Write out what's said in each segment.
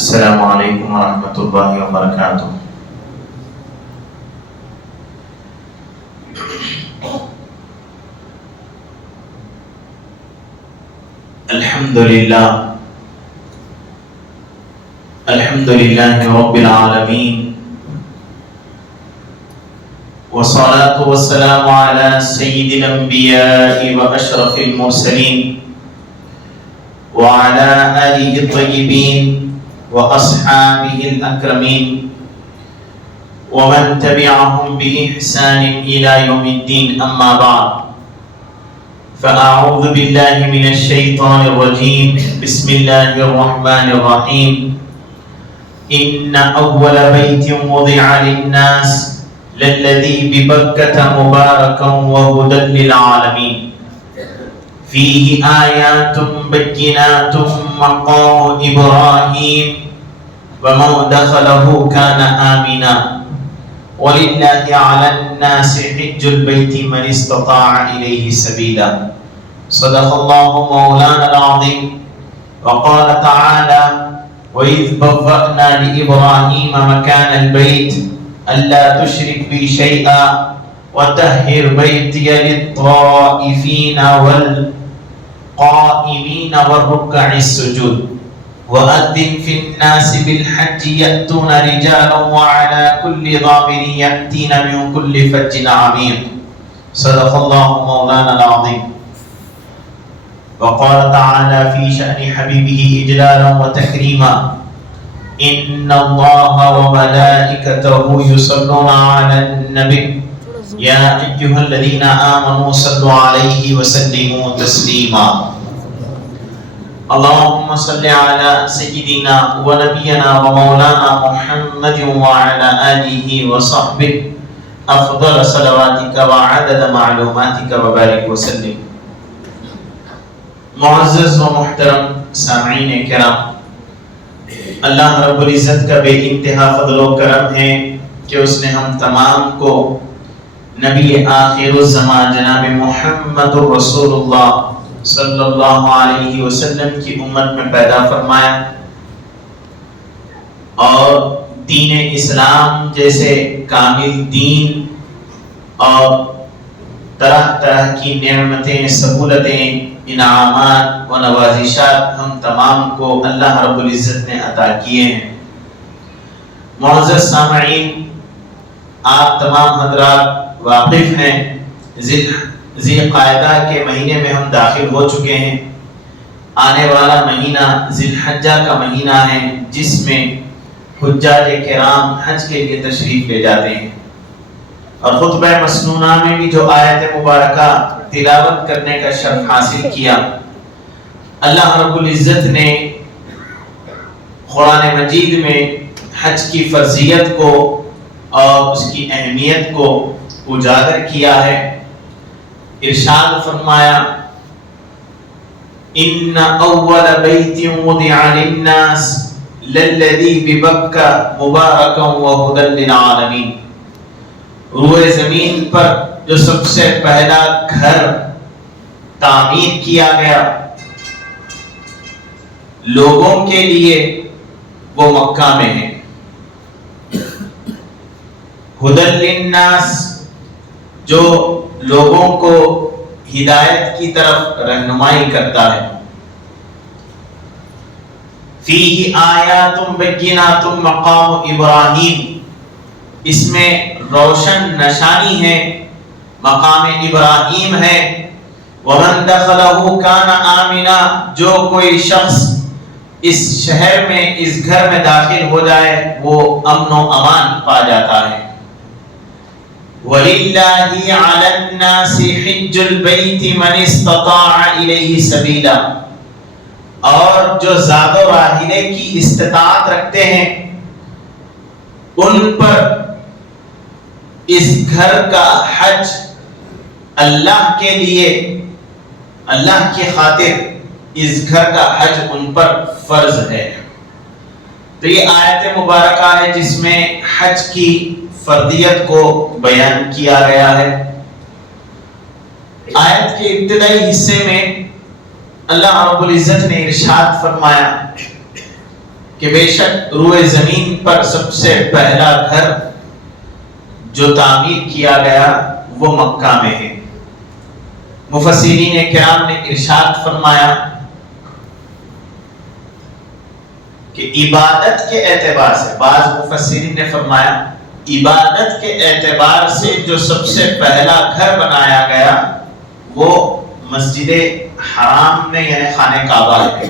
السلام علیکم ورحمۃ اللہ وبرکاتہ۔ الحمد للہ رب العالمین، والصلاة والسلام على سید الانبیاء واشرف المرسلین وعلى آلہ الطیبین واصحابہ الاکرمین ومن تبعهم بإحسان إلى يوم الدین، اما بعد فأعوذ بالله من الشيطان الرجيم، بسم الله الرحمن الرحيم۔ إن أول بيت وضع للناس للذي ببكة مباركا وهدى للعالمين فيه آيات بينات مقام إبراهيم ومن دخله كان آمنا ولله على الناس حج البيت من استطاع إليه سبيلا۔ صدق الله مولانا العظيم۔ وقال تعالى: وإذ بوأنا لإبراهيم مكان البيت ألا تشرك بي شيئا وطهر بيتي للطائفين والقائمين والركع السجود وأذن في الناس بالحج يأتون رجالا وعلى كل ضامر يأتين من كل فج عميق۔ صدق الله مولانا العظيم۔ وقال تعالى في شأن حبيبه إجلالا وتكريما: إن الله وملائكته يصلون على النبي يا أيها الذين آمنوا صلوا عليه وسلموا تسليما۔ اللهم صل على سيدنا ونبينا ومولانا محمد وعلى آله وصحبه أفضل صلواتك وعدد معلوماتك وبارك وسلم۔ معزز و محترم سامعین کرام، اللہ رب العزت کا بے انتہا فضل و کرم ہے کہ اس نے ہم تمام کو نبی آخر الزمان جناب محمد رسول اللہ صلی اللہ علیہ وسلم کی امت میں پیدا فرمایا، اور دین اسلام جیسے کامل دین اور طرح طرح کی نعمتیں، سہولتیں، انعامات و نوازشات ہم تمام کو اللہ رب العزت نے عطا کیے ہیں۔ معزز سامعین، آپ تمام حضرات واقف ہیں، ذی قعدہ کے مہینے میں ہم داخل ہو چکے ہیں۔ آنے والا مہینہ ذی الحجہ کا مہینہ ہے، جس میں حجاج کرام حج کے لیے تشریف لے جاتے ہیں، اور خطبہ مسنونہ میں بھی جو آیت مبارکہ تلاوت کرنے کا شرف حاصل کیا، اللہ رب العزت نے قرآن مجید میں حج کی فرضیت کو اور اس کی اہمیت کو اجاگر کیا ہے۔ ارشاد فرمایا: ان اول بیت وضع للناس للذی ببکہ مبارکا وہدی للعالمین۔ روئے زمین پر جو سب سے پہلا گھر تعمیر کیا گیا لوگوں کے لیے، وہ مکہ میں ہے۔ ہدی للناس، جو لوگوں کو ہدایت کی طرف رہنمائی کرتا ہے۔ فیہ آیات بینات مقام ابراہیم، اس میں روشن نشانی ہے، مقام ابراہیم ہے۔ ومن دخلہ کان آمنا، جو کوئی شخص اس شہر میں، اس گھر میں داخل ہو جائے وہ امن و امان پا جاتا ہے۔ وَلِلَّهِ عَلَى النَّاسِ حِجُّ الْبَيْتِ مَنِ اسْتَطَاعَ إِلَيْهِ سَبِيلًا، اور جو زاد و راحلے کی استطاعت رکھتے ہیں ان پر اس گھر کا حج اللہ کے لیے، اللہ کی خاطر اس گھر کا حج ان پر فرض ہے۔ تو یہ آیت مبارکہ ہے جس میں حج کی فرضیت کو بیان کیا گیا ہے۔ آیت کے ابتدائی حصے میں اللہ رب العزت نے ارشاد فرمایا کہ بے شک روئے زمین پر سب سے پہلا گھر جو تعمیر کیا گیا وہ مکہ میں ہے۔ مفسرین کرام نے ارشاد فرمایا کہ عبادت کے اعتبار سے، بعض مفسرین نے فرمایا عبادت کے اعتبار سے جو سب سے پہلا گھر بنایا گیا وہ مسجد حرام میں یعنی خانہ کعبہ ہے۔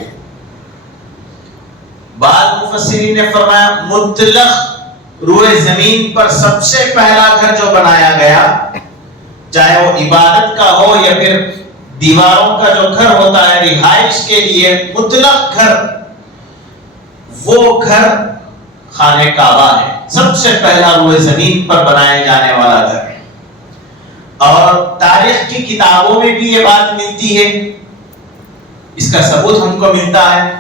بعض مفسرین نے فرمایا مطلق روئے زمین پر سب سے پہلا گھر جو بنایا گیا، چاہے وہ عبادت کا ہو یا پھر دیواروں کا جو گھر ہوتا ہے رہائش کے لیے، مطلق گھر، وہ گھر خانہ کعبہ ہے، سب سے پہلا روئے زمین پر بنائے جانے والا گھر ہے۔ اور تاریخ کی کتابوں میں بھی یہ بات ملتی ہے، اس کا ثبوت ہم کو ملتا ہے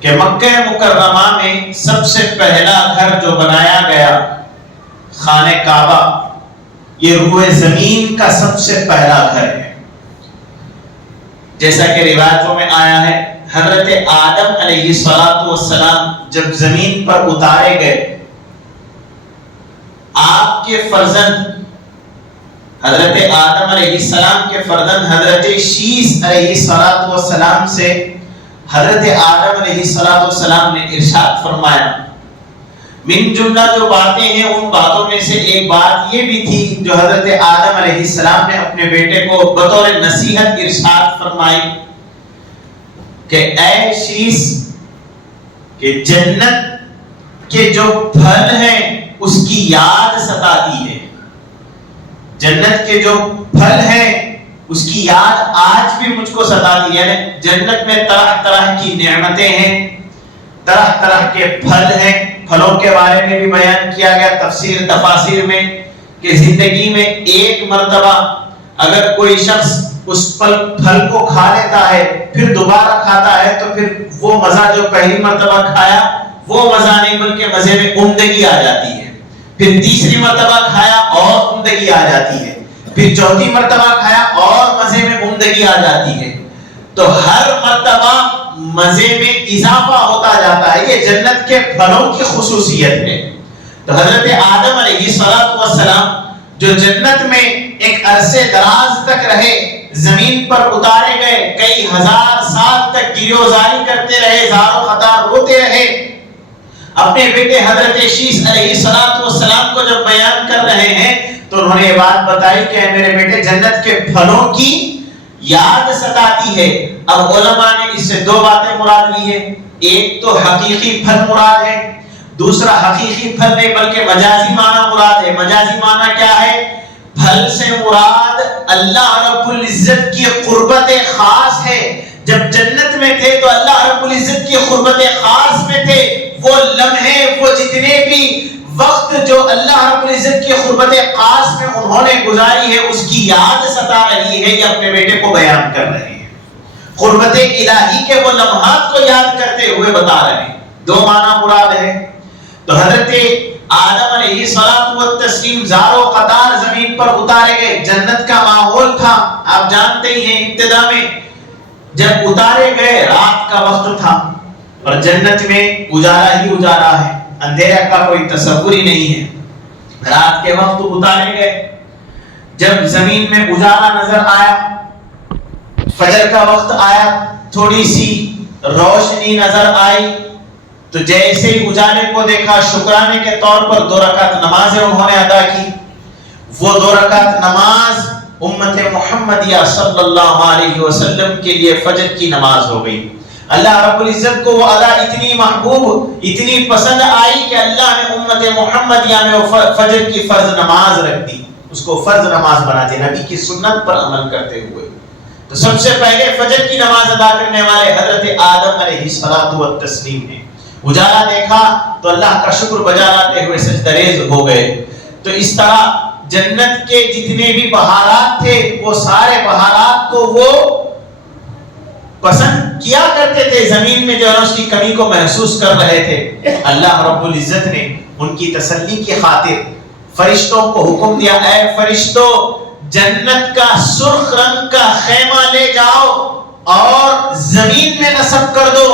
کہ مکہ مکرمہ میں سب سے پہلا گھر جو بنایا گیا خانہ کعبہ، یہ روئے زمین کا سب سے پہلا گھر ہے۔ جیسا کہ روایتوں میں آیا ہے، حضرت آدم علیہ السلام جب زمین پر اتارے گئے، آپ کے فرزند حضرت آدم علیہ السلام کے فرزند حضرت شیث علیہ السلام سے حضرت آدم علیہ السلام نے ارشاد فرمایا، من جملہ جو باتیں ہیں ان باتوں میں سے ایک بات یہ بھی تھی جو حضرت آدم علیہ السلام نے اپنے بیٹے کو بطور نصیحت ارشاد فرمائی کہ اے شیث، کہ جنت کے جو پھل ہیں اس کی یاد ستاتی ہے، جنت کے جو پھل ہیں اس کی یاد آج بھی مجھ کو ستاتی ہے۔ یعنی جنت میں طرح طرح کی نعمتیں ہیں، طرح طرح کے پھل ہیں، پھلوں کے بارے میں بھی بیان کیا گیا تفاسیر میں کہ زندگی میں ایک مرتبہ اگر کوئی شخص اس پھل کو کھا لیتا ہے پھر دوبارہ کھاتا ہے تو پھر وہ مزہ جو پہلی مرتبہ کھایا وہ مزہ نہیں بلکہ مزے میں عمدگی آ جاتی ہے، پھر تیسری مرتبہ کھایا اور عمدگی آ جاتی ہے، پھر چوتھی مرتبہ کھایا اور مزے میں عمدگی آ جاتی ہے، تو ہر مرتبہ مزے میں اضافہ ہوتا جاتا ہے۔ یہ جنت کے پھلوں کی خصوصیت ہے۔ تو حضرت آدم علیہ السلام جو جنت میں ایک عرصے دراز تک رہے، زمین پر اتارے گئے، کئی ہزار سال تک گریوزاری کرتے رہے، زار و خطار روتے رہے، اپنے بیٹے حضرت شیث علیہ السلام کو جب بیان کر رہے ہیں تو انہوں نے یہ بات بتائی کہ میرے بیٹے جنت کے پھلوں کی یاد ستاتی ہے۔ اب علماء نے اس سے دو باتیں مراد لی ہے، ایک تو حقیقی پھل مراد ہے، دوسرا حقیقی پھل نہیں بلکہ مجازی معنی مراد ہے۔ مجازی معنی کیا ہے؟ پھل سے مراد اللہ رب العزت کی قربت خاص ہے۔ جب جنت میں تھے تو اللہ رب العزت کی قربت خاص میں تھے، وہ لمحے، وہ جتنے بھی وقت جو اللہ رب العزت کی قربت خاص میں انہوں نے گزاری ہے اس کی یاد ستا رہی ہے، یہ اپنے بیٹے کو بیان کر رہے ہیں، قربت الہی کے وہ لمحات کو یاد کرتے ہوئے بتا رہے ہیں۔ دو معنی مراد ہے۔ تو حضرت آدم علیہ السلام زار و قطار زمین پر اتارے گئے، جنت کا ماحول تھا، آپ جانتے ہی ہیں ابتدا میں جب اتارے گئے رات کا وقت تھا اور جنت میں اجالا ہی اجالا ہے، اندھیرا کا کوئی تصور ہی نہیں ہے۔ رات کے وقت اتارے گئے، جب زمین میں اجالا نظر آیا، فجر کا وقت آیا، تھوڑی سی روشنی نظر آئی، تو جیسے ہی اجالے کو دیکھا شکرانے کے طور پر 2 رکعت نمازیں انہوں نے ادا کی۔ وہ 2 رکعت نماز امت محمدیہ صلی اللہ علیہ وسلم کے لیے فجر کی نماز ہو گئی۔ اللہ رب العزت کو وہ ادا اتنی محبوب، اتنی پسند آئی کہ اللہ نے امت محمدیہ میں فجر کی فرض نماز رکھ دی، اس کو فرض نماز بنا دیا نبی کی سنت پر عمل کرتے ہوئے۔ تو سب سے پہلے فجر کی نماز ادا کرنے والے حضرت آدم علیہ السلام ہیں۔ اجالا دیکھا تو اللہ کا شکر بجا لاتے ہوئے سجدہ ریز ہو گئے۔ تو اس طرح جنت کے جتنے بھی بہارات تھے وہ سارے بہارات کو وہ پسند کیا کرتے تھے، زمین میں جو ہے اس کی کمی کو محسوس کر رہے تھے۔ اللہ رب العزت نے ان کی تسلی کی خاطر فرشتوں کو حکم دیا، اے فرشتوں جنت کا سرخ رنگ کا خیمہ لے جاؤ اور زمین میں نصب کر دو،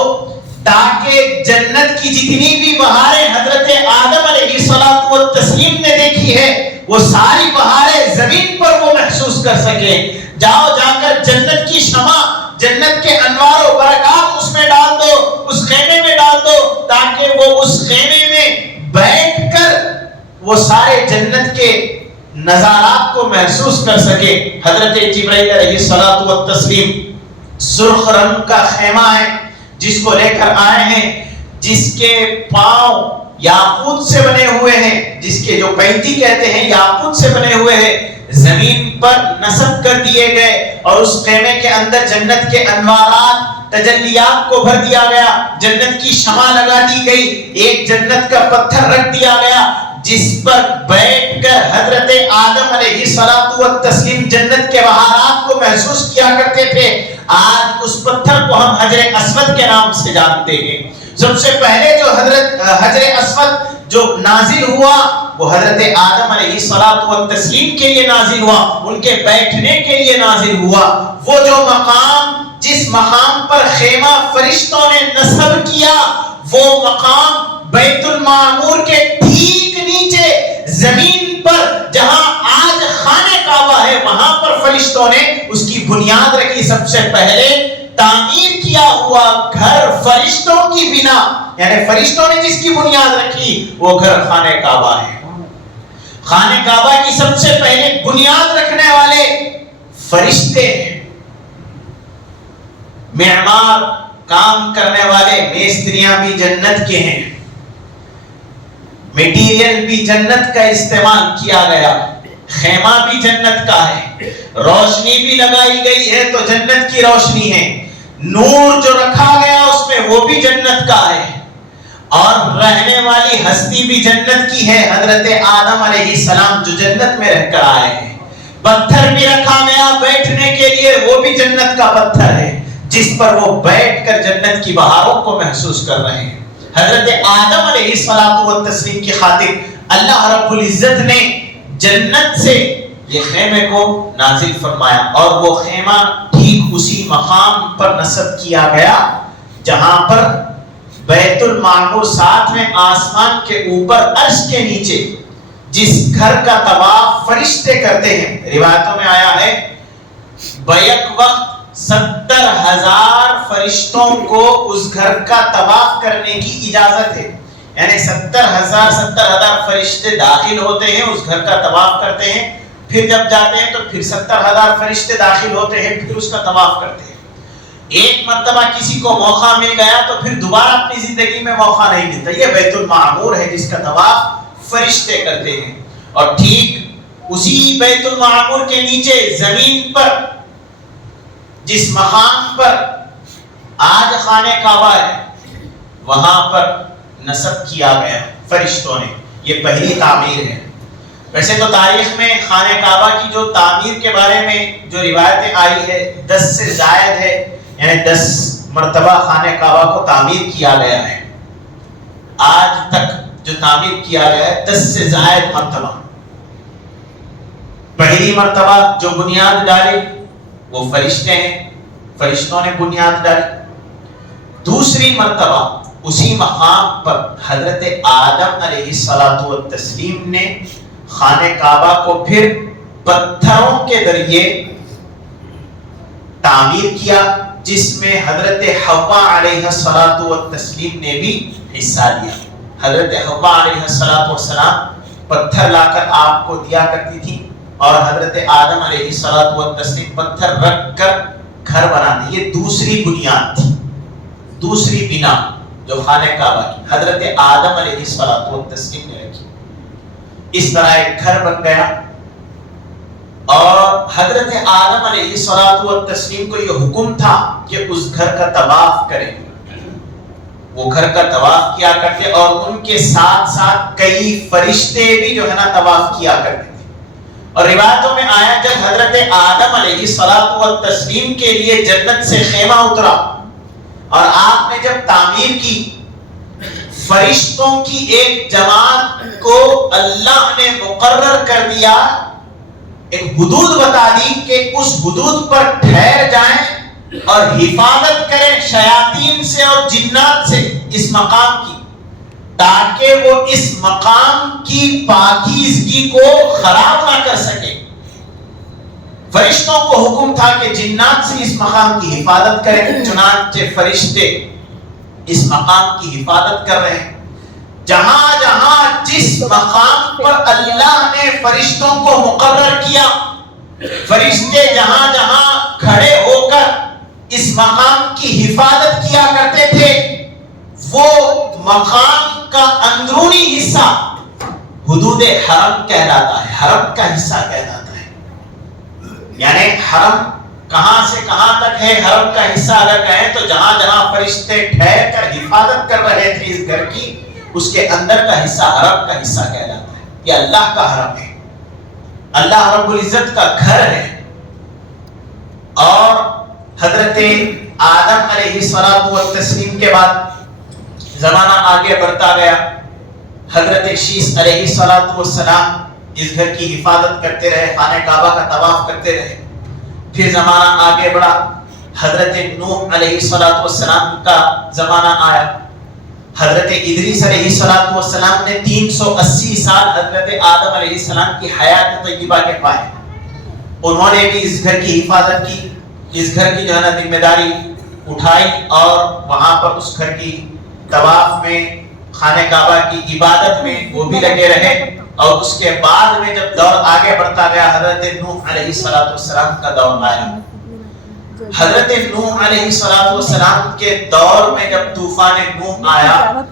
تاکہ جنت کی جتنی بھی بہاریں حضرت آدم علیہ الصلوۃ والتسلیم نے دیکھی ہے وہ ساری بہاریں زمین پر وہ محسوس کر سکے. جاؤ جا کر جنت کی شمع، جنت کے انوار و برکات اس میں ڈال دو، اس خیمے میں ڈال دو، تاکہ وہ اس خیمے میں بیٹھ کر وہ سارے جنت کے نظارات کو محسوس کر سکے. حضرت جبرائیل علیہ الصلوۃ والتسلیم سرخ رنگ کا خیمہ ہے جس کو لے کر آئے ہیں، جس کے پاؤں یاقوت سے بنے ہوئے ہیں، جس کے جو پینتی کہتے ہیں یاقوت سے بنے ہوئے ہیں، زمین پر نصب کر دیے گئے اور اس خیمے کے اندر جنت کے انوارات تجلیات کو بھر دیا گیا، جنت کی شمع لگا دی گئی، ایک جنت کا پتھر رکھ دیا گیا جس پر بیٹھ کر حضرت آدم علیہ الصلوۃ والتسلیم جنت کے بہارات کو محسوس کیا کرتے تھے. آج اس پتھر کو ہم حجر اسود کے نام سے جانتے ہیں. سب سے پہلے جو حجر اسود جو نازل ہوا وہ حضرت آدم علیہ الصلوۃ والتسلیم کے لیے نازل ہوا، ان کے بیٹھنے کے لیے نازل ہوا. وہ جو مقام جس مقام پر خیمہ فرشتوں نے نصب کیا وہ مقام بیت المعمور کے ٹھیک نیچے زمین پر جہاں آج خانہ کعبہ ہے وہاں پر فرشتوں نے اس کی بنیاد رکھی. سب سے پہلے تعمیر کیا ہوا گھر فرشتوں کی بنا، یعنی فرشتوں نے جس کی بنیاد رکھی وہ گھر خانہ کعبہ ہے. خانہ کعبہ کی سب سے پہلے بنیاد رکھنے والے فرشتے ہیں. معمار کام کرنے والے میستریاں بھی جنت کے ہیں، میٹیریل بھی جنت کا استعمال کیا گیا، خیمہ بھی جنت کا ہے، روشنی بھی لگائی گئی ہے تو جنت کی روشنی ہے، نور جو رکھا گیا اس میں وہ بھی جنت کا ہے، اور رہنے والی ہستی بھی جنت کی ہے، حضرت آدم علیہ السلام جو جنت میں رہ کر آئے ہیں. پتھر بھی رکھا گیا بیٹھنے کے لیے، وہ بھی جنت کا پتھر ہے جس پر وہ بیٹھ کر جنت کی بہاروں کو محسوس کر رہے ہیں. حضرت آدم علیہ الصلوۃ والتسلیم کی خاطر اللہ رب العزت نے جنت سے یہ خیمے کو نازل فرمایا، اور وہ خیمہ ٹھیک اسی مقام پر نصب کیا گیا جہاں پر بیت المعمور ساتویں آسمان کے اوپر عرش کے نیچے جس گھر کا طواف فرشتے کرتے ہیں. روایتوں میں آیا ہے بیک وقت 70,000 فرشتوں کو اس گھر کا طواف کرنے کی اجازت ہے، یعنی 70,000 فرشتے داخل ہوتے ہیں، اس گھر کا طواف کرتے ہیں، پھر جب جاتے ہیں تو پھر 70,000 فرشتے داخل ہوتے ہیں، پھر اس کا طواف کرتے ہیں. ایک مرتبہ کسی کو موقع مل گیا تو پھر دوبارہ اپنی زندگی میں موقع نہیں ملتا. یہ بیت المعمور ہے جس کا طواف فرشتے کرتے ہیں، اور ٹھیک اسی بیت المعمور کے نیچے زمین پر جس مقام پر آج خانہ کعبہ ہے وہاں پر نصب کیا گیا فرشتوں نے. یہ پہلی تعمیر ہے. ویسے تو تاریخ میں خانہ کعبہ کی جو تعمیر کے بارے میں جو روایتیں آئی ہے 10 سے زائد ہے، یعنی 10 مرتبہ خانہ کعبہ کو تعمیر کیا گیا ہے. آج تک جو تعمیر کیا گیا ہے 10 سے زائد مرتبہ. پہلی مرتبہ جو بنیاد ڈالی وہ فرشتے ہیں، فرشتوں نے بنیاد ڈالی. دوسری مرتبہ اسی مقام پر حضرت آدم علیہ الصلوۃ والتسلیم نے خانہ کعبہ کو پھر پتھروں کے ذریعے تعمیر کیا، جس میں حضرت حوا علیہ الصلوۃ والتسلیم نے بھی حصہ لیا. حضرت حوا علیہ الصلوۃ والسلام پتھر لا کر آپ کو دیا کرتی تھی، اور حضرت آدم علیہ الصلوۃ والتسلیم پتھر رکھ کر گھر بناتے. یہ دوسری بنیاد تھی، دوسری بنا جو خانہ کعبہ کی حضرت آدم علیہ الصلوۃ والتسلیم نے رکھی. اس طرح ایک گھر بن گیا، اور حضرت آدم علیہ الصلوۃ والتسلیم کو یہ حکم تھا کہ اس گھر کا طواف کریں. وہ گھر کا طواف کیا کرتے، اور ان کے ساتھ ساتھ کئی فرشتے بھی جو ہے نا طواف کیا کرتے تھے. اور روایتوں میں آیا جب حضرت آدم علیہ الصلوۃ والتسلیم کے لیے جنت سے خیمہ اترا اور آپ نے جب تعمیر کی، فرشتوں کی ایک جماعت کو اللہ نے مقرر کر دیا، ایک حدود بتا دی کہ اس حدود پر ٹھہر جائیں اور حفاظت کریں شیاطین سے اور جنات سے اس مقام کی، تاکہ وہ اس مقام کی پاکیزگی کو خراب نہ کر سکے۔ فرشتوں کو حکم تھا کہ جنات سے اس مقام کی حفاظت کریں، چنانچہ فرشتے اس مقام کی حفاظت کر رہے ہیں۔ جہاں جہاں جس مقام پر اللہ نے فرشتوں کو مقرر کیا، فرشتے جہاں جہاں کھڑے ہو کر اس مقام کی حفاظت کیا کرتے تھے، وہ مقام کا اندرونی حصہ حدود حرم کہلاتا ہے، حرم کا حصہ کہلاتا ہے۔ یعنی حرم کہاں سے کہاں تک ہے؟ حرم کا حصہ اگر کہیں تو جہاں جہاں فرشتے ٹھہر کر حفاظت کر رہے تھے اس گھر کی، اس کے اندر کا حصہ حرم کا حصہ کہلاتا ہے۔ یہ اللہ کا حرم ہے، اللہ رب العزت کا گھر ہے۔ اور حضرت آدم علیہ الصلوۃ والتسلیم کے بعد زمانہ آگے بڑھتا گیا، حضرت شیس علیہ الصلوۃ والسلام اس گھر کی حفاظت کرتے رہے، خانہ کعبہ کا طواف کرتے رہے۔ پھر زمانہ آگے بڑھا، حضرت نوح علیہ الصلوۃ والسلام کا زمانہ آیا۔ حضرت ادریس علیہ الصلوۃ والسلام نے 380 سال حضرت آدم علیہ السلام کی حیات طیبہ کے پائے۔ انہوں نے بھی اس گھر کی حفاظت کی، اس گھر کی جو ہے نا ذمہ داری اٹھائی، اور وہاں پر اس گھر کی طواف میں، خانہ کعبہ کی عبادت میں وہ بھی لگے رہے۔ اور اس کے بعد میں جب دور آگے بڑھتا گیا، حضرت نوح علیہ الصلوۃ والسلام کا دور آیا۔ حضرت نوح علیہ الصلوۃ والسلام کے دور میں جب طوفان نوح آیا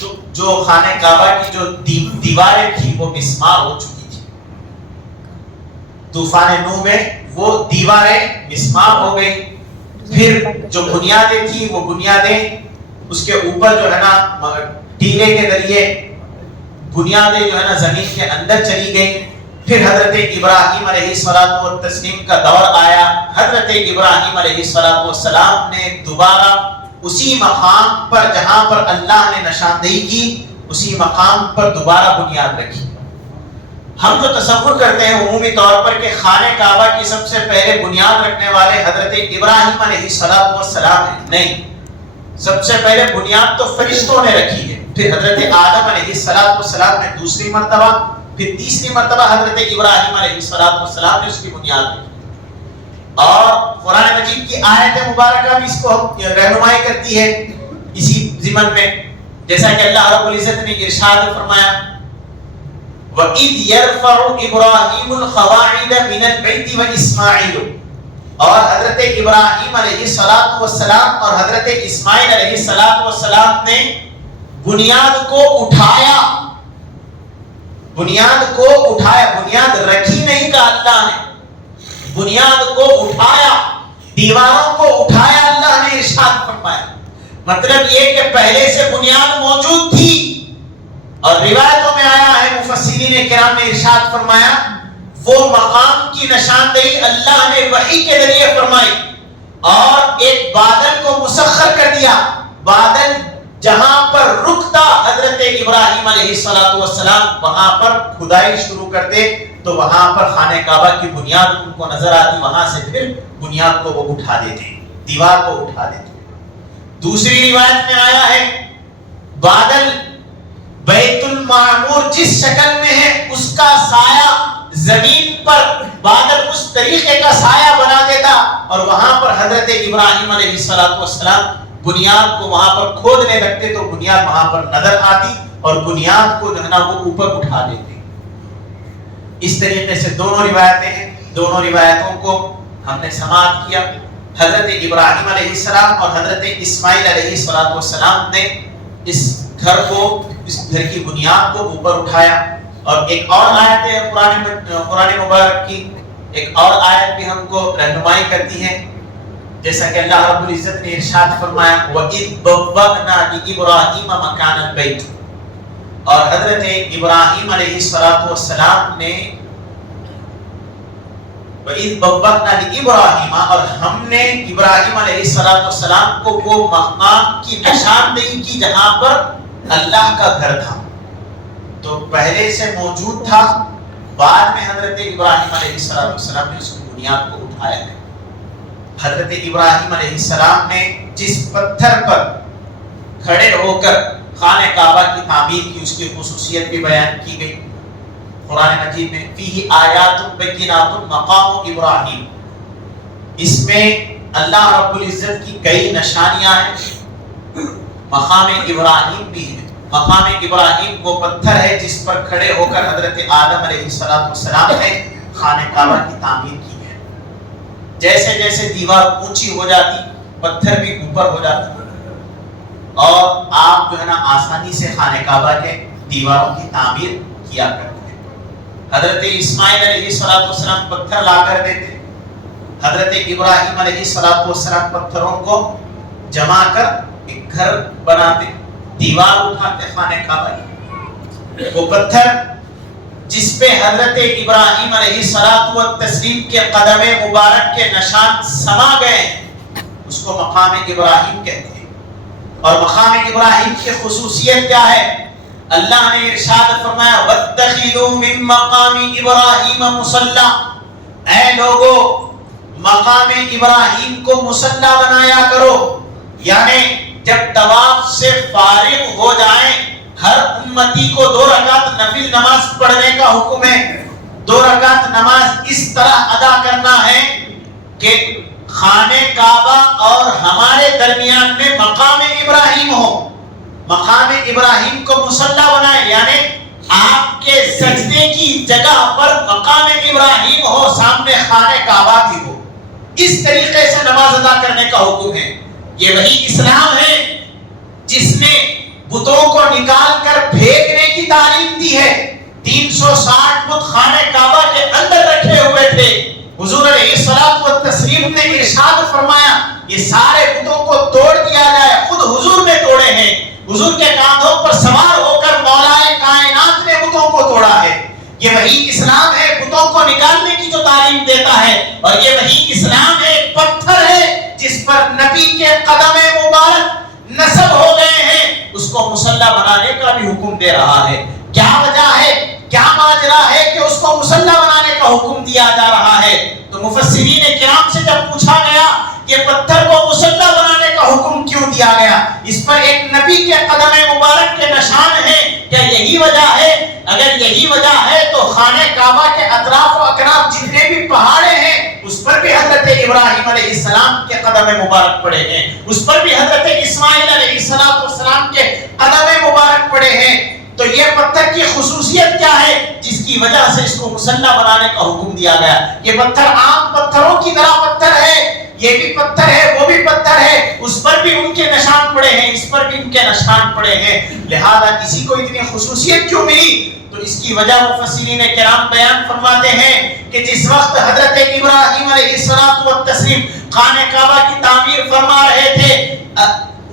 تو جو خانہ کعبہ کی جو دیواریں تھی وہ مسمار ہو چکی تھی۔ طوفان نوح میں وہ دیواریں مسمار ہو گئی۔ پھر جو بنیادیں تھی وہ بنیادیں اس کے اوپر جو ہے نا ٹیلے کے ذریعے بنیادیں جو ہے نا زمین کے اندر چلی گئی۔ پھر حضرت ابراہیم علیہ الصلوۃ والتسلیم کا دور آیا۔ حضرت ابراہیم علیہ الصلوۃ والسلام نے دوبارہ اسی مقام پر جہاں پر اللہ نے نشاندہی کی، اسی مقام پر دوبارہ بنیاد رکھی۔ ہم تو تصور کرتے ہیں عمومی طور پر کہ خانہ کعبہ کی سب سے پہلے بنیاد رکھنے والے حضرت ابراہیم علیہ الصلوۃ والسلام ہیں، نہیں، سب سے پہلے بنیاد تو فرشتوں نے رکھی ہے۔ پھر حضرت آدم علیہ الصلوۃ والسلام نے دوسری مرتبہ، پھر تیسری مرتبہ حضرت ابراہیم علیہ الصلوۃ والسلام نے اس کی بنیاد رکھی۔ اور قرآن مجید کی آیت مبارکہ بھی اس کو رہنمائی کرتی ہے اسی ضمن میں، جیسا کہ اللہ رب العزت نے ارشاد فرمایا وَإِذْ يَرْفَعُ إِبْرَاهِيمُ الْقَوَاعِدَ مِنَ الْبَيْتِ وَإِسْمَاعِيلُ، اور حضرت ابراہیم علیہ الصلوۃ والسلام اور حضرت اسماعیل علیہ الصلوۃ والسلام نے بنیاد کو اٹھایا، بنیاد کو اٹھایا، بنیاد رکھی نہیں کہا اللہ نے، بنیاد کو اٹھایا، دیواروں کو اٹھایا اللہ نے ارشاد فرمایا۔ مطلب یہ کہ پہلے سے بنیاد موجود تھی، اور روایتوں میں آیا ہے، مفسرین کرام نے ارشاد فرمایا وہ مقام کی نشاندہی اللہ نے وحی کے ذریعے فرمائی، اور ایک بادل کو مسخر کر دیا۔ بادل جہاں پر رکتا حضرت ابراہیم علیہ الصلوۃ والسلام وہاں پر کھدائی شروع کرتے تو وہاں پر خانہ کعبہ کی بنیاد ان کو نظر آتی، وہاں سے پھر بنیاد کو وہ اٹھا دیتے، دیوار کو اٹھا دیتے۔ دوسری روایت میں آیا ہے بادل بیت المعمور جس شکل میں ہے اس کا سایہ زمین پر بادل اس طریقے کا سایہ بنا دیتا، اور وہاں پر حضرت ابراہیم علیہ الصلوۃ والسلام بنیاد کو وہاں پر کھودنے لگتے تو بنیاد وہاں پر نظر آتی، اور بنیاد کو جو ہے نا وہ اوپر اٹھا دیتے۔ اس طریقے سے دونوں روایتیں ہیں، دونوں روایتوں کو ہم نے سماعت کیا۔ حضرت ابراہیم علیہ السلام اور حضرت اسماعیل علیہ السلام نے اس گھر کو، اس گھر کی بنیاد کو اوپر اٹھایا۔ اور ایک اور آیت ہے قرآن مبارک کی، ایک اور آیت بھی ہم کو رہنمائی کرتی ہے، جیسا کہ اللہ رب العزت نے ارشاد فرمایا وَإِذْ بَوَّأْنَا لِإِبْرَاهِيمَ مَكَانَ الْبَيْتِ، اور حضرت ابراہیم علیہ السلام نے وَإِذْ بَوَّأْنَا لِإِبْرَاهِيمَ، اور ہم نے ابراہیم علیہ السلام کو وہ مقام کی نشاندہی کی جہاں پر اللہ کا گھر تھا۔ تو پہلے سے موجود تھا، بعد میں حضرت ابراہیم علیہ السلام نے اس کی بنیاد کو اٹھایا ہے۔ حضرت ابراہیم علیہ السلام نے جس پتھر پر کھڑے ہو کر خانہ کعبہ کی تعمیر کی، اس کی خصوصیت بھی بیان کی گئی قرآن مجید میں، فیہ آیات بینات مقام ابراہیم، اس میں اللہ رب العزت کی کئی نشانیاں ہیں، مقام ابراہیم بھی ہے۔ مقام ابراہیم وہ پتھر ہے جس پر کھڑے ہو کر حضرت آدم علیہ السلام نے خانہ کعبہ کی تعمیر کی ہے۔ جیسے جیسے دیوار اونچی ہو جاتی، پتھر بھی اوپر ہو جاتا، اور آپ جو ہے نا آسانی سے خانہ کعبہ کے دیواروں کی تعمیر کیا کرتے ہیں۔ حضرت اسماعیل علیہ السلام پتھر لا کر دیتے، حضرت ابراہیم علیہ السلام پتھروں کو جما کر ایک گھر بناتے، دیوار اٹھاتے خانہ کعبہ کی۔ وہ پتھر جس پہ حضرت ابراہیم علیہ السلام کے قدم مبارک کے نشان سما گئے، اس کو مقام ابراہیم کہتے ہیں۔ اور مقام ابراہیم کی خصوصیت کیا ہے؟ اللہ نے ارشاد فرمایا وَاتَّخِذُوا مِن مَّقَامِ إِبْرَاهِيمَ مُصَلًّى، اے لوگو مقام ابراہیم کو مصلی بنایا کرو، یعنی جب طواف سے فارغ ہو جائیں ہر امتی کو 2 رکعت نفل نماز پڑھنے کا حکم ہے۔ 2 رکعت نماز اس طرح ادا کرنا ہے کہ خانہ کعبہ اور ہمارے درمیان میں مقام ابراہیم ہو، مقام ابراہیم کو مصلی بنائیں، یعنی آپ کے سجدے کی جگہ پر مقام ابراہیم ہو، سامنے خانہ کعبہ بھی ہو، اس طریقے سے نماز ادا کرنے کا حکم ہے۔ یہ وہی اسلام ہے جس نے بتوں کو نکال کر پھینکنے کی تعلیم دی ہے۔ 360 بت خانہ کعبہ کے اندر رکھے ہوئے تھے، حضور علیہ الصلوۃ والتسلیم نے ارشاد فرمایا یہ سارے بتوں کو توڑ دیا جائے، خود حضور نے توڑے ہیں، حضور کے کاندھوں پر سوار ہو کر مولا کائنات نے بتوں کو توڑا ہے۔ یہ وہی اسلام ہے بتوں کو نکالنے کی جو تعلیم دیتا ہے، اور یہ وہی اسلام ہے پتھر ہے جس پر نبی کے قدم مبارک نصب ہو گئے ہیں، اس کو مصلی بنانے کا بھی حکم دے رہا ہے۔ کیا وجہ ہے، کیا ماجرا ہے کہ اس کو مصلی بنانے کا حکم دیا جا رہا ہے؟ تو مفسرین کرام سے جب پوچھا گیا کہ پتھر کو مصلی بنانے کا حکم کیوں دیا گیا، اس پر ایک نبی کے قدم مبارک کے نشان ہیں، کیا یہی وجہ ہے؟ اگر یہی وجہ ہے تو خانہ کعبہ کے اطراف و اکناف جتنے بھی پہاڑے ہیں اس پر بھی حضرت ابراہیم علیہ السلام کے قدم مبارک پڑے ہیں، اس پر بھی حضرت اسماعیل علیہ السلام کے قدم مبارک پڑے ہیں۔ تو یہ پتھر کی خصوصیت کیا ہے جس کی وجہ سے اس کو مصلی بنانے کا حکم دیا گیا؟ یہ پتھر عام پتھروں کی طرح پتھر ہے، یہ بھی پتھر ہے وہ بھی پتھر ہے، اس پر بھی ان کے نشان پڑے ہیں، اس پر بھی ان کے نشان پڑے ہیں، لہذا کسی کو اتنی خصوصیت کیوں ملی؟ تو اس کی وجہ مفسرین کرام بیان فرماتے ہیں کہ جس وقت حضرت ابراہیم علیہ السلام خانہ کعبہ کی تعمیر فرما رہے تھے،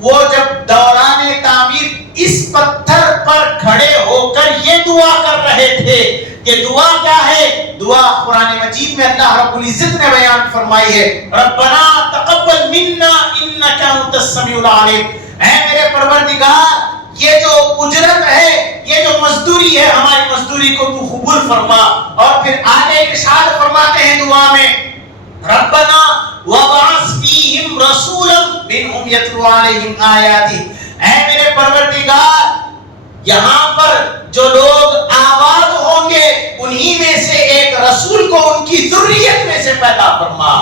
وہ جب دوران تعمیر اس پتھر پر کھڑے ہو کر یہ دعا کر رہے تھے کہ دعا کیا ہے؟ دعا قرآن مجید میں اللہ رب العزت نے بیان فرمائی ہے، ربنا تقبل منا انک انت السمیع العلیم، اے میرے پروردگار یہ جو اجرت ہے، یہ جو مزدوری ہے، ہماری مزدوری کو تو قبول فرما۔ اور پھر آگے ارشاد فرماتے ہیں دعا میں ربنا وابعث فیہم رسولا منہم یتلو علیہم آیاتی، اے میرے پروردگار یہاں پر جو لوگ آباد ہوں گے انہی میں سے ایک رسول کو ان کی ذریت میں سے پیدا فرما،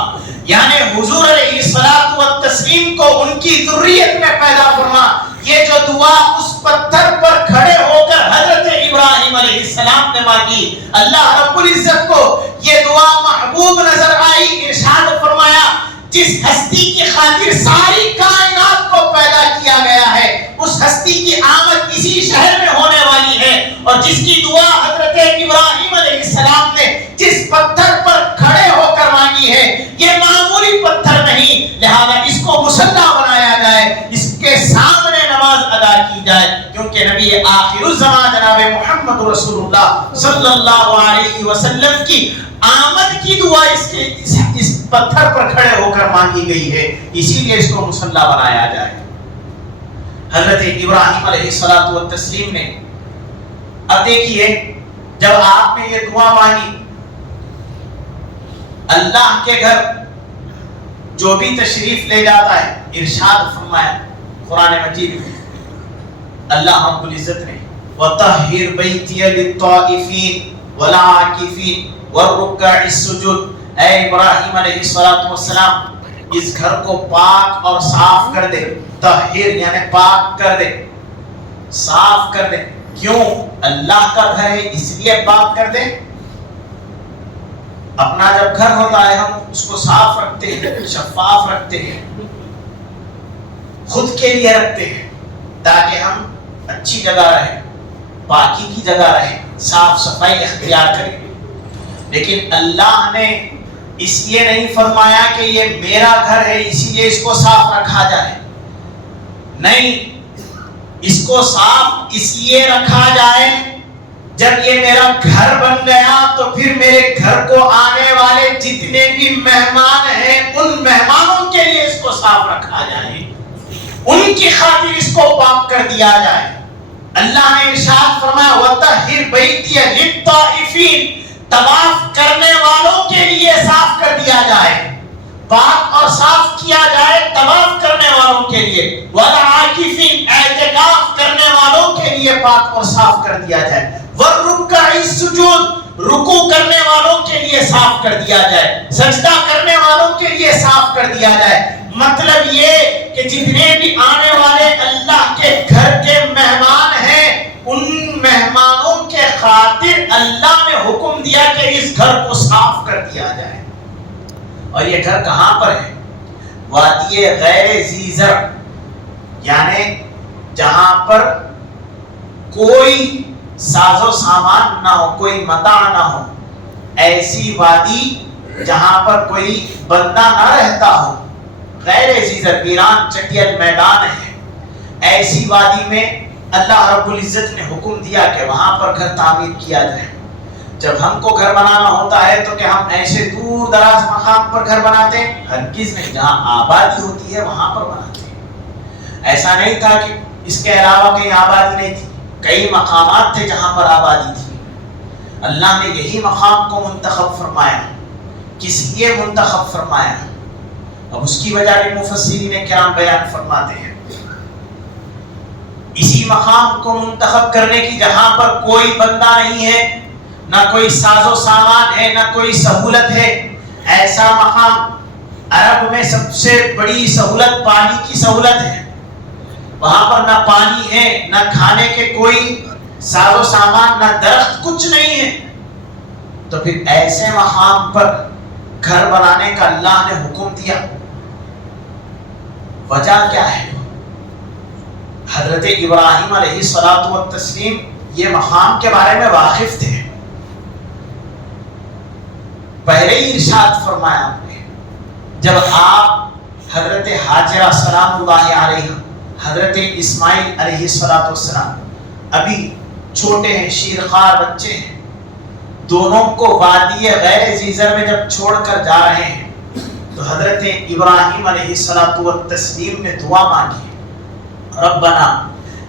یعنی حضور علیہ الصلوۃ والتسلیم کو ان کی ذریت میں پیدا فرما۔ یہ جو دعا اس پتھر پر کھڑے ہو کر حضرت ابراہیم علیہ السلام نے مانگی، اللہ رب العزت کو یہ دعا محبوب نظر آئی، ارشاد فرمایا جس ہستی کی خاطر ساری کائنات کو پیدا کیا گیا ہے اس ہستی کی آمد اسی شہر میں ہونے والی ہے، اور جس کی دعا حضرت ابراہیم علیہ السلام نے جس پتھر پر کھڑے ہو کر مانگی ہے یہ معمولی پتھر نہیں، لہذا اس کو مصلی بنایا جائے، اس کے سامنے نماز ادا کی جائے، کیونکہ نبی آخر الزمان جناب محمد رسول اللہ صلی اللہ علیہ وسلم کی آمد کی دعا اس پتھر پر کھڑے ہو کر مانگی گئی ہے، اسی لیے اس کو مصلی بنایا جائے۔ حضرت ابراہیم علیہ السلام نے اب دیکھیے جب آپ نے یہ دعا مانگی، اللہ کے گھر جو بھی تشریف لے جاتا ہے، ارشاد فرمایا قرآن مجید میں اللہ رب العزت نے وَطَهِّرْ بَيْتِيَ لِلطَّائِفِينَ وَالْعَاكِفِينَ وَالرُّكَّعِ السُّجُودِ، اے ابراہیم علیہ السلام اس گھر کو پاک اور صاف کر دے. طاہر یعنی پاک کر دے، صاف کر دے. کیوں؟ اللہ کا گھر ہے اس لیے پاک کر دے. اپنا جب گھر ہوتا ہے ہم اس کو صاف رکھتے ہیں، شفاف رکھتے ہیں، خود کے لیے رکھتے ہیں تاکہ ہم اچھی جگہ رہیں، پاکی کی جگہ رہیں، صاف صفائی اختیار کریں. لیکن اللہ نے اس لیے نہیں فرمایا کہ یہ میرا گھر ہے اسی لیے اس کو صاف رکھا جائے. نہیں، اس کو صاف اس لیے رکھا جائے جب یہ میرا گھر بن گیا تو پھر میرے گھر کو آنے والے جتنے بھی مہمان ہیں ان مہمانوں کے لیے اس کو صاف رکھا جائے، ان کی خاطر اس کو پاک کر دیا جائے. اللہ نے ارشاد فرمایا وَطَهِّرْ بَيْتِيَ لِلطَّائِفِينَ، طواف کرنے والوں کے لیے صاف کر دیا جائے، پاک اور صاف کیا جائے طواف کرنے والوں کے لیے. وَالْعَاكِفِينَ، اعتکاف کرنے والوں کے لیے پاک اور صاف کر دیا جائے. وَالرُّكَّعِ السُّجُودِ، رکوع کرنے والوں کے لیے صاف کر دیا جائے، سجدہ کرنے والوں کے لیے صاف کر دیا جائے. مطلب یہ کہ جتنے بھی آنے والے اللہ کے گھر کے مہمان ہیں ان مہمانوں کے خاطر اللہ نے حکم دیا کہ اس گھر کو صاف کر دیا جائے. اور یہ گھر کہاں پر ہے؟ وادی غیر ذی زرع، یعنی جہاں پر کوئی ساز و سامان نہ ہو، کوئی متاع نہ ہو، ایسی وادی جہاں پر کوئی بندہ نہ رہتا ہو، غیر ذی زرع، ویران چٹیل میدان ہے، ایسی وادی میں اللہ رب العزت نے حکم دیا کہ وہاں پر گھر تعمیر کیا جائے. جب ہم کو گھر بنانا ہوتا ہے تو کہ ہم ایسے دور دراز مقام پر گھر بناتے ہیں؟ ہرگز نہیں. جہاں آبادی ہوتی ہے وہاں پر بناتے ہیں. ایسا نہیں تھا کہ اس کے علاوہ کہیں آبادی نہیں تھی، کئی مقامات تھے جہاں پر آبادی تھی. اللہ نے یہی مقام کو منتخب فرمایا. کس لیے منتخب فرمایا؟ اب اس کی وجہ بھی مفسرین کرام بیان فرماتے ہیں. اسی مقام کو منتخب کرنے کی جہاں پر کوئی بندہ نہیں ہے، نہ کوئی ساز و سامان ہے، نہ کوئی سہولت ہے، ایسا مقام. عرب میں سب سے بڑی سہولت پانی کی سہولت ہے. وہاں پر نہ پانی ہے، نہ کھانے کے کوئی ساز و سامان، نہ درخت، کچھ نہیں ہے. تو پھر ایسے مقام پر گھر بنانے کا اللہ نے حکم دیا. وجہ کیا ہے؟ حضرت ابراہیم علیہ الصلوۃ والتسلیم یہ مقام کے بارے میں واقف تھے. پہلے ہی ارشاد فرمایا آپ نے، جب آپ حضرت ہاجرہ سلام اللہ علیہ، حضرت اسماعیل علیہ الصلوۃ والسلام ابھی چھوٹے ہیں، شیرخوار بچے ہیں، دونوں کو وادی غیر ذی زرع میں جب چھوڑ کر جا رہے ہیں تو حضرت ابراہیم علیہ الصلوۃ والتسلیم نے دعا مانگی، ربنا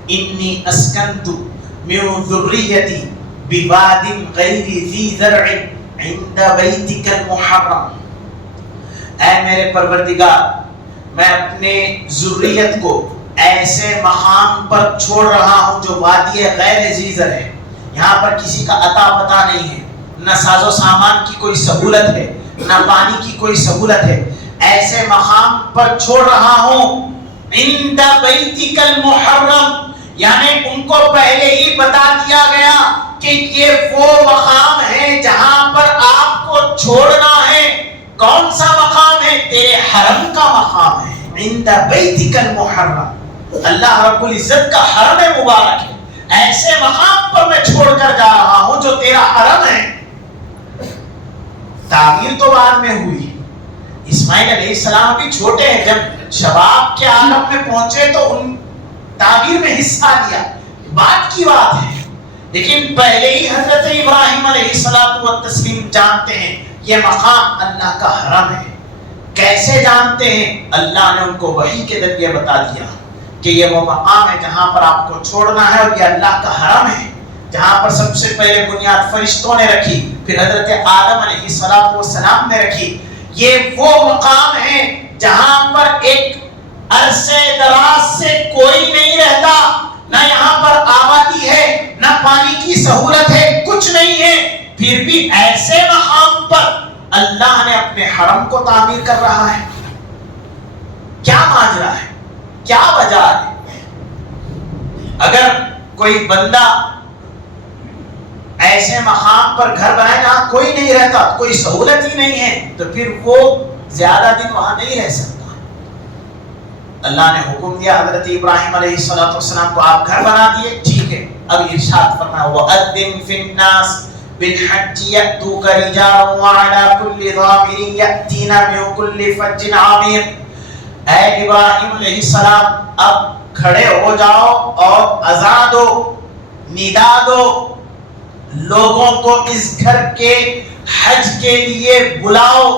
انی اسکنت من ذریتی بواد غیر ذی زرع عند بیتک المحرم. اے میرے پروردگار، میں اپنے ذریت کو ایسے مقام پر چھوڑ رہا ہوں جو وادی غیر ذی زرع ہے، یہاں پر کسی کا عطا پتہ نہیں ہے، نہ ساز و سامان کی کوئی سہولت ہے، نہ پانی کی کوئی سہولت ہے. ایسے مقام پر چھوڑ رہا ہوں عند بیتک المحرم، یعنی ان کو پہلے ہی بتا دیا گیا کہ یہ وہ مقام ہے جہاں پر آپ کو چھوڑنا ہے. کون سا مقام ہے؟ تیرے حرم کا مقام ہے. عند بیتک المحرم، اللہ رب العزت کا حرم مبارک ہے. ایسے مقام پر میں چھوڑ کر جا رہا ہوں جو تیرا حرم ہے. تعمیر تو بعد میں ہوئی. اسماعیل علیہ السلام بھی چھوٹے ہیں، جب شباب کے عالم میں پہنچے تو ان تعمیر میں حصہ لیا، بات کی بات ہے. لیکن پہلے ہی حضرت ابراہیم علیہ الصلوۃ والتسلیم جانتے ہیں یہ مقام اللہ کا حرم ہے. کیسے جانتے ہیں؟ اللہ نے ان کو وحی کے ذریعے بتا دیا کہ یہ وہ مقام ہے جہاں پر آپ کو چھوڑنا ہے، اور یہ اللہ کا حرم ہے جہاں پر سب سے پہلے بنیاد فرشتوں نے رکھی، پھر حضرت آدم علیہ السلام نے رکھی. یہ وہ مقام ہے جہاں پر ایک عرصے دراز سے کوئی نہیں رہتا، نہ یہاں پر آبادی ہے، نہ پانی کی سہولت ہے، کچھ نہیں ہے، پھر بھی ایسے مقام پر اللہ نے اپنے حرم کو تعمیر کر رہا ہے؟ کیا ماجرا ہے؟ کیا وجہ ہے؟ اگر کوئی بندہ ایسے مقام پر گھر بنائے جہاں کوئی نہیں رہتا، کوئی سہولت ہی نہیں ہے، تو پھر وہ زیادہ دن وہاں نہیں رہ سکتا۔ اللہ نے حکم دیا حضرت ابراہیم علیہ السلام کو، آپ گھر بنا دیے، ٹھیک ہے، اب ارشاد فرمایا وَأَذِّن فِي النَّاسِ بِالْحَجِّ يَأْتُوكَ رِجَالًا وَعَلَى كُلِّ ضَامِرٍ يَأْتِينَ مِن كُلِّ فَجٍّ عَمِيقٍ۔ اے ابراہیم علیہ السلام، اب کھڑے ہو جاؤ اور اذان دو، ندا دو، لوگوں کو اس گھر کے حج کے لیے بلاؤ۔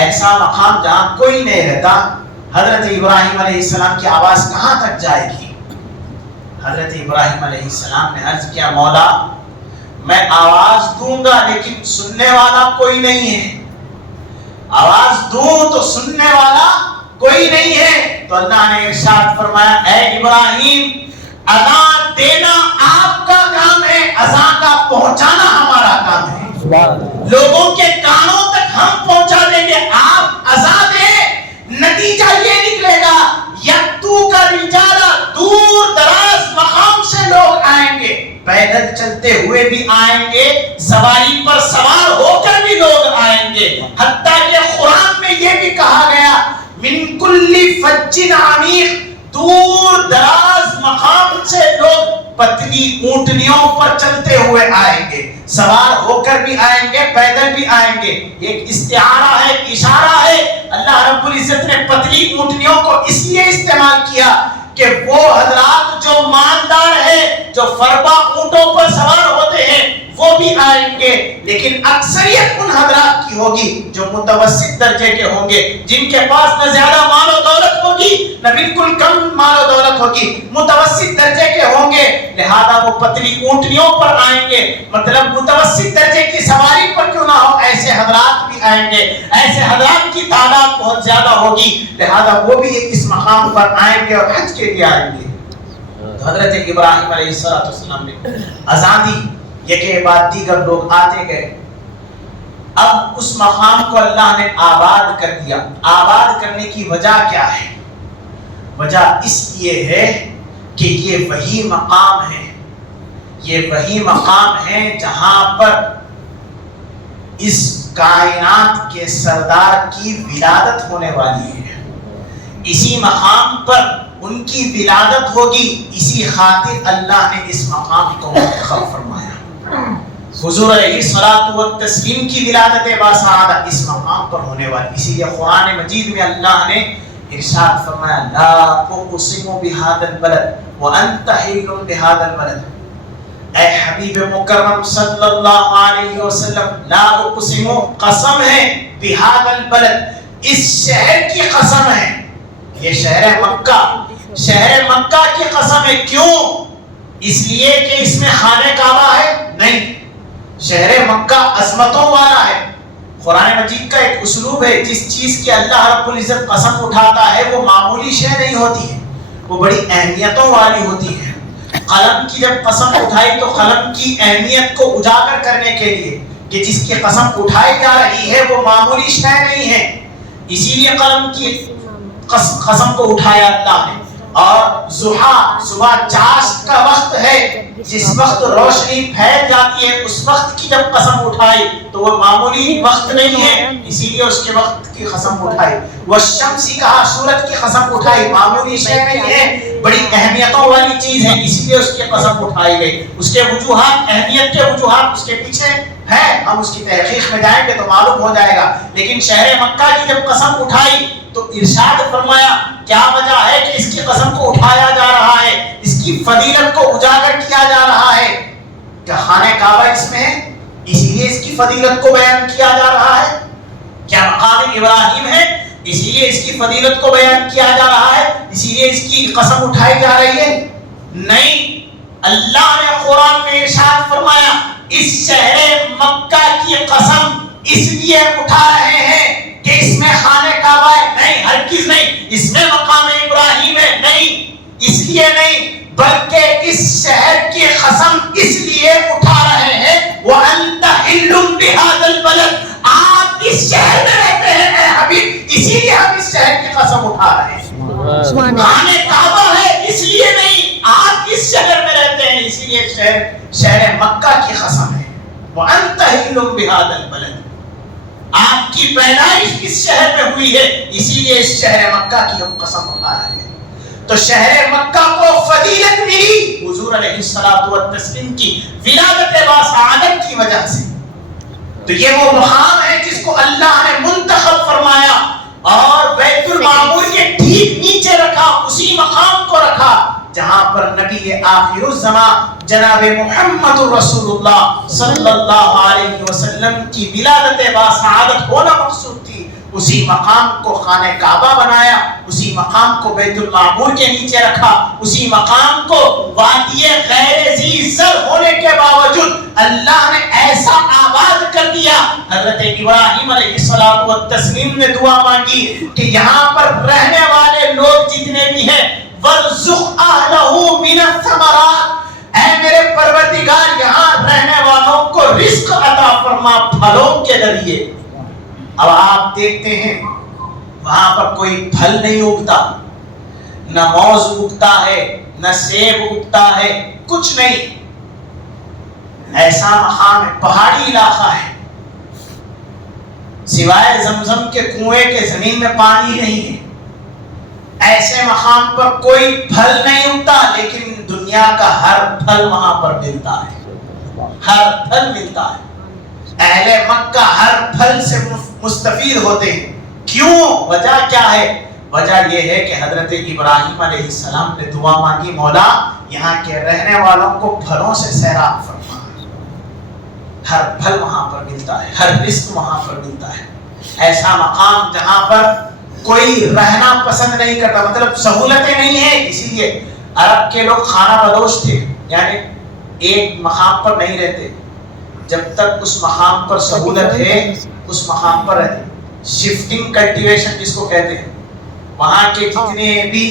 ایسا مقام جہاں کوئی نہیں رہتا، حضرت ابراہیم علیہ السلام کی آواز کہاں تک جائے گی؟ حضرت ابراہیم علیہ السلام نے عرض کیا، مولا میں آواز دوں گا لیکن سننے والا کوئی نہیں ہے، آواز دوں تو سننے والا کوئی نہیں ہے۔ تو اللہ نے ارشاد فرمایا، اے ابراہیم، اذان دینا آپ کا کام ہے، اذان کا پہنچانا ہمارا کام ہے۔ لوگوں کے کانوں تک ہم پہنچا دیں گے، آپ اذان دیں، نتیجہ یہ نکلے گا یتو کا رجالا، دور دراز مقام سے لوگ آئیں گے، پیدل چلتے ہوئے بھی آئیں گے، سواری پر سوار ہو کر بھی لوگ آئیں گے، حتیٰ کہ قرآن میں یہ بھی کہا گیا من کل فج عمیق، دور دراز مقام سے لوگ پتلی اونٹنیوں پر چلتے ہوئے آئیں گے، سوار ہو کر بھی آئیں گے، پیدل بھی آئیں گے۔ ایک استعارہ ہے، اشارہ ہے، اللہ رب العزت نے پتلی اونٹنیوں کو اس لیے استعمال کیا کہ وہ حضرات جو مالدار ہیں، جو فربا اونٹوں پر سوار ہوتے ہیں، وہ بھی آئیں گے، لیکن اکثریت ان حضرات کی ہوگی جو متوسط درجے کے ہوں گے، جن کے پاس نہ زیادہ مال و دولت ہوگی نہ بالکل کم مال و دولت ہوگی، متوسط درجے کے ہوں گے، لہذا وہ پتلی اونٹنیوں پر آئیں گے، مطلب متوسط درجے کی سواری پر کیوں نہ ہو، ایسے حضرات بھی آئیں گے، ایسے حضرات کی تعداد بہت زیادہ ہوگی، لہذا وہ بھی اس مقام پر آئیں گے اور حج کے لیے آئیں گے۔ حضرت ابراہیم علیہ السلام نے اذان دی، یہ کہ بعد دیگر لوگ آتے گئے۔ اب اس مقام کو اللہ نے آباد کر دیا۔ آباد کرنے کی وجہ کیا ہے؟ وجہ اس لیے ہے کہ یہ وہی مقام ہے، یہ وہی مقام ہے جہاں پر اس کائنات کے سردار کی ولادت ہونے والی ہے، اسی مقام پر ان کی ولادت ہوگی، اسی خاطر اللہ نے اس مقام کو منتخب فرمایا۔ حضور علیہ الصلوۃ والتسلیم کی ولادت باسعادہ اس مقام پر ہونے والی، اسی لیے قرآن مجید میں اللہ نے ارشاد فرمایا لا اقسم بهذا البلد وانت حل بهذا البلد۔ اے حبیب مکرم صلی اللہ علیہ وسلم، لا اقسم قسم ہے، بهذا البلد اس شہر کی قسم ہے، یہ شہر مکہ، شہر مکہ کی قسم ہے۔ کیوں؟ اس لیے کہ اس میں خانہ کعبہ ہے؟ نہیں، شہر مکہ عظمتوں والا ہے۔ قرآن مجید کا ایک اسلوب ہے، جس چیز کی اللہ رب العزت قسم اٹھاتا ہے وہ معمولی شے نہیں ہوتی ہے، وہ بڑی اہمیتوں والی ہوتی ہے۔ قلم کی جب قسم اٹھائی تو قلم کی اہمیت کو اجاگر کرنے کے لیے کہ جس کی قسم اٹھائی جا رہی ہے وہ معمولی شے نہیں ہے، اسی لیے قلم کی قسم کو اٹھایا اللہ نے۔ اور ضحیٰ صبح چاشت کا وقت ہے، جس وقت روشنی پھیل جاتی ہے، اس وقت کی جب قسم اٹھائی تو وہ معمولی وقت نہیں ہے، اسی لیے اس کے وقت کی قسم اٹھائی۔ والشمس کہا، سورج کی قسم اٹھائی، معمولی شے نہیں ہے، بڑی اہمیتوں والی چیز ہے، اسی لیے اس کی قسم اٹھائی گئی۔ اس کے وجوہات، اہمیت کے وجوہات اس کے پیچھے ہے، ہم اس کی تحقیق میں جائیں گے تو معلوم ہو جائے گا۔ لیکن شہر مکہ کی جب قسم اٹھائی تو ارشاد فرمایا کیا وجہ ہے کہ اس کی قسم کو اٹھایا جا رہا ہے، اس کی فضیلت کو اجاگر کیا جا رہا ہے؟ کیا خانہ کعبہ اس میں ہے، اسی لیے اس کی فضیلت کو بیان کیا جا رہا ہے؟ کیا مقام ابراہیم ہے، اسی لیے اس کی فضیلت کو بیان کیا جا رہا ہے، اسی لیے اس کی قسم اٹھائی جا رہی ہے؟ نہیں، اللہ نے قرآن میں ارشاد فرمایا اس شہر مکہ کی قسم اس لیے اٹھا رہے ہیں کہ اس میں خانہ کعبہ ہے، نہیں، ہرگز نہیں، اس میں مقام ابراہیم ہے، نہیں، اس لیے نہیں، بلکہ اس شہر کی قسم اس لیے اٹھا رہے ہیں وَأَنْتَ حِلٌّ بِهَذَا الْبَلَدِ، آپ اس شہر میں رہتے ہیں اے حبیب، اسی لیے ہم اس شہر کی قسم اٹھا رہے ہیں۔ خانہ کعبہ ہے اس لیے نہیں، آپ اس شہر میں رہتے ہیں اسی لیے شہر مکہ کی قسم ہے وَأَنْتَ حِلٌّ بِهَذَا الْبَلَدِ، آپ کی پیدائش اس شہر میں ہوئی ہے اسی لیے اس شہر مکہ کی ہم قسم اٹھا رہے ہیں۔ تو شہر مکہ کو فضیلت ملی حضور علیہ الصلوۃ والتسلیم کی ولادت باسعادت کی وجہ سے۔ تو یہ وہ مقام ہے جس کو اللہ نے منتخب فرمایا اور بیت المعمور کے ٹھیک نیچے رکھا، اسی مقام کو رکھا جہاں پر نبی آخر الزمان جناب محمد رسول اللہ صلی اللہ علیہ وسلم کی ولادت باسعادت ہونا مقصود تھی۔ اسی مقام کو خانہ کعبہ بنایا، اسی مقام کو بیت المعمور کے نیچے رکھا، اسی مقام کو وادی غیر ذی زر ہونے کے باوجود اللہ نے ایسا آباد کر دیا۔ حضرت ابراہیم علیہ الصلوۃ والتسلیم نے دعا مانگی کہ یہاں پر رہنے والے لوگ جتنے بھی ہیں وَارْزُقْ أَهْلَهُ مِنَ الثَّمَرَاتِ، اے میرے پروردگار یہاں رہنے والوں کو رزق عطا فرما پھلوں کے ذریعے۔ اب آپ دیکھتے ہیں وہاں پر کوئی پھل نہیں اگتا، نہ موز اگتا ہے، نہ سیب اگتا ہے، کچھ نہیں۔ ایسا مقام ہے، پہاڑی علاقہ ہے، سوائے زمزم کے کنویں کے زمین میں پانی نہیں ہے۔ ایسے مقام پر کوئی پھل نہیں اگتا، لیکن دنیا کا ہر پھل وہاں پر ملتا ہے، ہر پھل ملتا ہے۔ اہل مکہ ہر پھل سے مستفید ہوتے ہیں۔ کیوں؟ وجہ کیا ہے؟ وجہ یہ ہے کہ حضرت ابراہیم علیہ السلام نے دعا مانگی، مولا یہاں کے رہنے والوں کو پھلوں سے سیراب فرما۔ ہر پھل وہاں پر ملتا ہے، ہر رزق وہاں پر ملتا ہے۔ ایسا مقام جہاں پر کوئی رہنا پسند نہیں کرتا، مطلب سہولتیں نہیں ہیں، اسی لیے عرب کے لوگ خانہ بدوش تھے، یعنی ایک مقام پر نہیں رہتے، جب تک اس مقام پر سہولت ہے اس مقام پر رہتے۔ شفٹنگ کلٹیویشن جس کو کہتے ہیں، وہاں کے جتنے بھی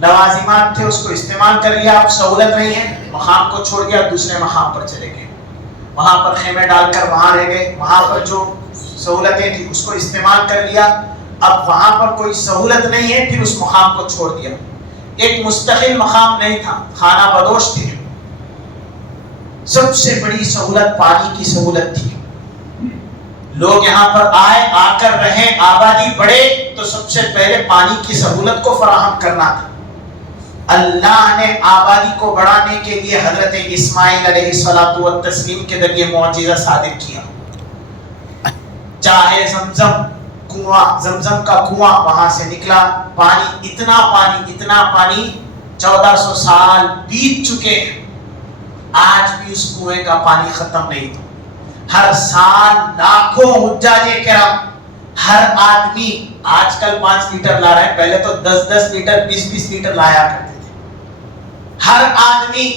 لوازمات تھے اس کو استعمال کر لیا، اب سہولت نہیں ہے، مقام کو چھوڑ دیا، دوسرے مقام پر چلے گئے، وہاں پر خیمے ڈال کر وہاں رہ گئے، وہاں پر جو سہولتیں تھی اس کو استعمال کر لیا، اب وہاں پر کوئی سہولت نہیں ہے، پھر اس مقام کو چھوڑ دیا۔ ایک مستقل مقام نہیں تھا، خانہ بدوش تھے۔ سب سے بڑی سہولت پانی کی سہولت تھی، لوگ یہاں پر آئے، آ کر رہیں، آبادی بڑھے تو سب سے پہلے پانی کی سہولت کو فراہم کرنا تھا۔ اللہ نے آبادی کو بڑھانے کے لیے حضرت اسماعیل علیہ الصلوۃ والتسلیم کے ذریعے معجزہ صادر کیا۔ چاہے زمزم کا کنواں وہاں سے نکلا، پانی اتنا پانی 1400 سال بیت چکے ہیں، آج بھی اس کنویں کا پانی ختم نہیں تھا۔ ہر سال لاکھوں حجاج کرام، ہر آدمی آج کل 5 لیٹر لا رہے ہیں، پہلے تو 10 لیٹر 20 لیٹر لایا کرتے تھے۔ ہر آدمی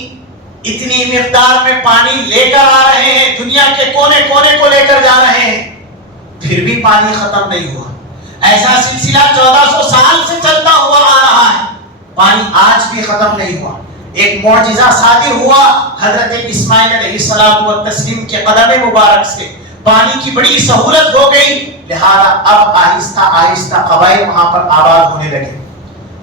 اتنی مقدار میں پانی لے کر آ رہے ہیں، دنیا کے کونے کونے کو لے کر جا رہے ہیں، پھر بھی پانی ختم نہیں ہوا۔ ایسا سلسلہ 1400 سال سے چلتا ہوا آ رہا ہے، پانی آج بھی ختم نہیں ہوا۔ ایک معجزہ صادر ہوا حضرت اسماعیل علیہ السلام والتسلیم کے قدم مبارک سے، پانی کی بڑی سہولت ہو گئی، لہذا اب آہستہ آہستہ قبائل وہاں پر آباد ہونے لگے۔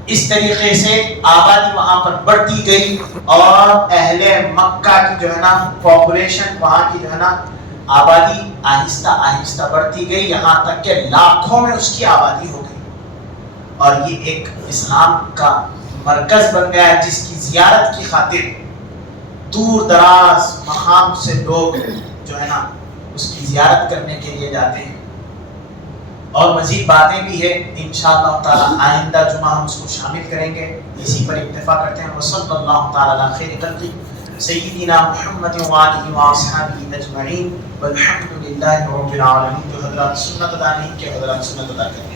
اس طریقے سے آبادی وہاں پر بڑھتی گئی اور اہل مکہ کی جو ہے نا پاپولیشن، وہاں کی جو ہے نا آبادی آہستہ آہستہ بڑھتی گئی، یہاں تک کہ لاکھوں میں اس کی آبادی ہو گئی، اور یہ ایک اسلام کا مرکز بن گیا ہے جس کی زیارت کی خاطر دور دراز مقام سے لوگ جو ہے نا اس کی زیارت کرنے کے لیے جاتے ہیں۔ اور مزید باتیں بھی ہے، انشاءاللہ تعالی آئندہ جمعہ ہم اس کو شامل کریں گے۔ اسی پر اکتفا کرتے ہیں۔ وصلی اللہ تعالی علی خیر خلقہ سیدنا محمد وآلہ وصحبہ اجمعین والحمد للہ رب العالمین۔ جو حضرات سنت ادا نہیں کہ حضرات سنت ادا کریں۔